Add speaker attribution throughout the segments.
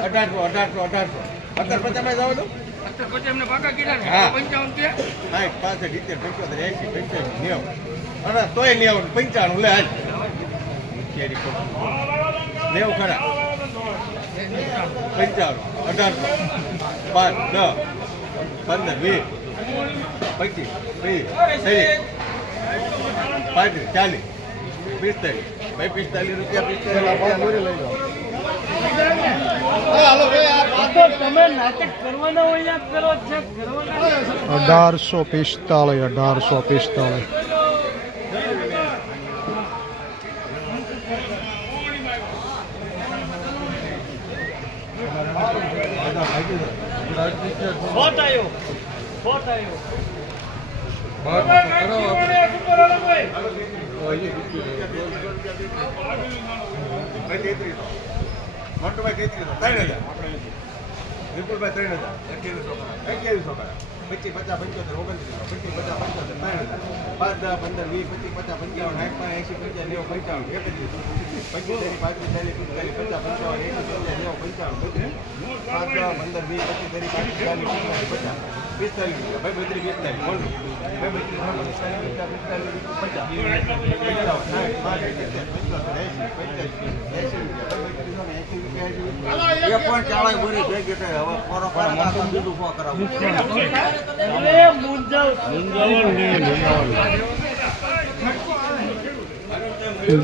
Speaker 1: અઢારસો અઢારસો અઢારસો અત્યારે પચાસ જાઓ તો હા. સાઠ પાસઠ સિત્તેર પંચોતેર એસી પંચ્યાસી નેવું અને તોય નેવું પંચાણું લે. નેવું ખરા પંચાણું અઢારસો પાંચ દસ પંદર વીસ પચીસ ત્રીસ ત્રીસ પાંત્રીસ ચાલીસ પિસ્તાલીસ. ભાઈ પિસ્તાલીસ રૂપિયા પિસ્તાલીસ
Speaker 2: અઢારસો પિસ્તાળીસ અઢારસો પિસ્તાળીસ.
Speaker 1: ભાઈ તેત્રીસો મોટુભાઈ તેત્રીસો ત્રણ હજાર વિપુલભાઈ ત્રણ હજાર અઠ્યાવીસો અઠ્યાવીસો કરા પચીસ પચાસ પંચોતેર ઓગણત્રીસો પચીસ પચાસ પંચોતેર ત્રણ હજાર પાંચ દસ પંદર વીસ પચીસ પચાસ પંચાવન સાઠ પાંચ એંસી પંચાવન નેવું પંચાવન એકત્રીસ પંચોતેર પાંત્રીસ ચાલીસ પિસ્તાલીસ પચાસ પંચાવન એંસી પંચાવન નેવું પંચાવન બત્રીસ પાંચ દસ પંદર વીસ પચીસ ત્રીસ પાંત્રીસ ચાલીસ પિસ્તાલીસ પચાસ પિસ્તાલીસ
Speaker 3: પણ ચાળાય ભરી થઈ ગઈ બીજું ઊભો કરાવું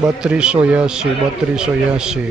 Speaker 2: બત્રીસો યાસી બત્રીસો એંસી.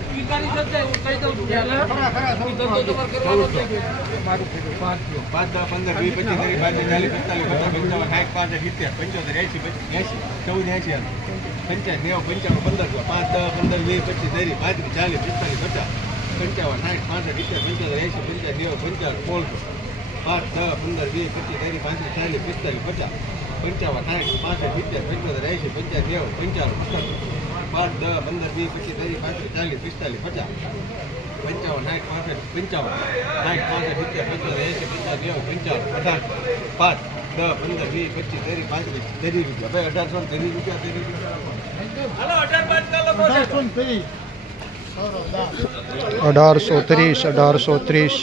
Speaker 1: લખો
Speaker 4: પાંચસો રૂપિયાની હલો સાત ના લોકો આ કિલો બાદ કરી છ.
Speaker 1: પાંચ દસ પંદર વીસ પચીસ ત્રીસ પાંત્રીસ ચાલીસ પિસ્તાલીસ પચાસ પંચાવન સાઠ પાંચ સિત્તેર પંચોતેર એસી પચીસ એંસી ચૌદ એંસી પંચાયત નેવું પંચાવન પંદર પાંચ દસ પંદર વીસ પચીસ ત્રીસ પાંત્રીસ ચાલીસ પિસ્તાલીસ પચાસ. પંચાવન સાઠ પાંસઠ સિત્તેર પંચોતેર એસી પંચાસ નેવું પંચાવન સોળસો પાંચ દસ પંદર વીસ પચીસ ત્રીસ પાંત્રીસ ચાલીસ પિસ્તાલીસ પચાસ. પંચાવન સાઠ પાંસઠ સિત્તેર પંચોતેર એંસી પંચાસ નેવું પંચાવન પાંચ દસ, પંદર, વીસ, પચીસ, ત્રીસ, પાંત્રીસ, ચાલીસ, પિસ્તાલીસ, પચાસ. પંચાવન, સાઠ, પાસઠ, પંચાવન. સાઠ, પાસઠ, સિત્તેર, પંચોતેર, એસી, પચાસ, નેવું, પંચાવન, અઢાર, પાંચ, દસ, પંદર, વીસ, પચીસ, ત્રીસ, પાંત્રીસ, ત્રીસ રૂપિયા. ભાઈ, અઢારસો ત્રીસ રૂપિયા ત્રીસ રૂપિયા
Speaker 2: અઢારસો ત્રીસ અઢારસો ત્રીસ.